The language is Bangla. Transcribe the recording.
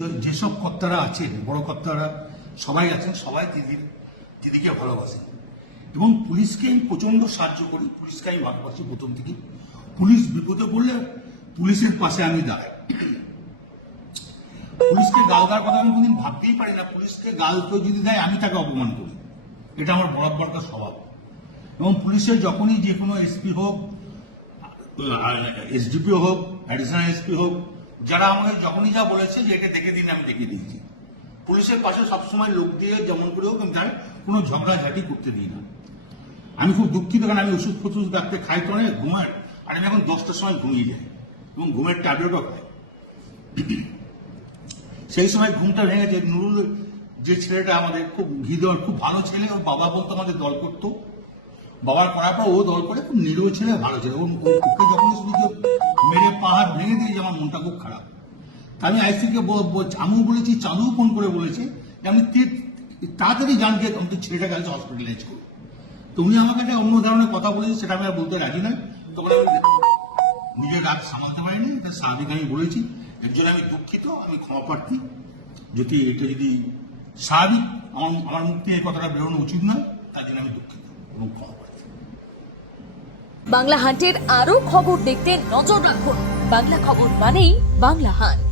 যেসব কর্তারা আছেন, বড় কর্তারা সবাই আছেন, সবাই দিদিকে ভালোবাসেন এবং পুলিশকে আমি প্রচন্ড সাহায্য করি। পুলিশকে আমি ভালোবাসি প্রথম থেকে। পুলিশ বিপদে পড়লে পুলিশের পাশে আমি দাঁড়াই। পুলিশকে গাল দেওয়ার কথা আমি কোনদিন ভাবতেই পারি না। পুলিশকে গাল কেউ যদি দেয় আমি তাকে অপমান করি, এটা আমার বরাবরকার স্বভাব। এবং পুলিশের যখনই যে কোনো এসপি হোক, এসডিপিও হোক, অ্যাডিশনাল এসপি হোক, যারা আমাকে যখনই যা বলেছে যে এটা দেখে দিন, আমি দেখে দিয়েছি। পুলিশের পাশে সবসময় লোক দিয়ে যেমন করে হোক আমি তার কোনো ঝগড়াঝাটি করতে দিই না। আমি খুব দুঃখিত, কারণ আমি ওষুধ ফষুধ রাখতে খাই তো অনেক ঘুমার, আর আমি এখন 10টার সময় ঘুমিয়ে যাই এবং ঘুমের ট্যাবলেটও খাই। সেই সময় ঘুমটা ভেঙে যায়। নুরুল যে ছেলেটা আমাদের খুব ঘি দেওয়ার খুব ভালো ছেলে, ওর বাবা বলতো আমাদের দল করতো, বাবার করার পর ও দল করে, খুব নিরীহ ছেলে, ভালো ছেলে। ওকে যখন শুধু মেরে পাহাড় ভেঙে দিয়েছে আমার মনটা খুব খারাপ। আমি আইসিকে আমিও বলেছি, চাঁদু ফোন করে বলেছে যে আমি তাড়াতাড়ি জানকে আমি তো ছেলেটাকে আজ হসপিটালাইজ করি। তো উনি আমাকে একটা অন্য ধরনের কথা বলেছে, সেটা আমি আর বলতে রাজি নয়। তখন আমি নিজের রাগ সামালতে পারিনি, এটা স্বাভাবিক আমি বলেছি। এর জন্য আমি দুঃখিত, আমি ক্ষমা প্রার্থী। যদি এটা যদি স্বাভাবিক আমার মুখ থেকে এই কথাটা বেরোনো উচিত নয়, তার জন্য আমি দুঃখিত এবং ক্ষমা প্রার্থী। বাংলা হান্টের আরো খবর দেখতে নজর রাখুন। বাংলা খবর মানেই বাংলা হান্ট।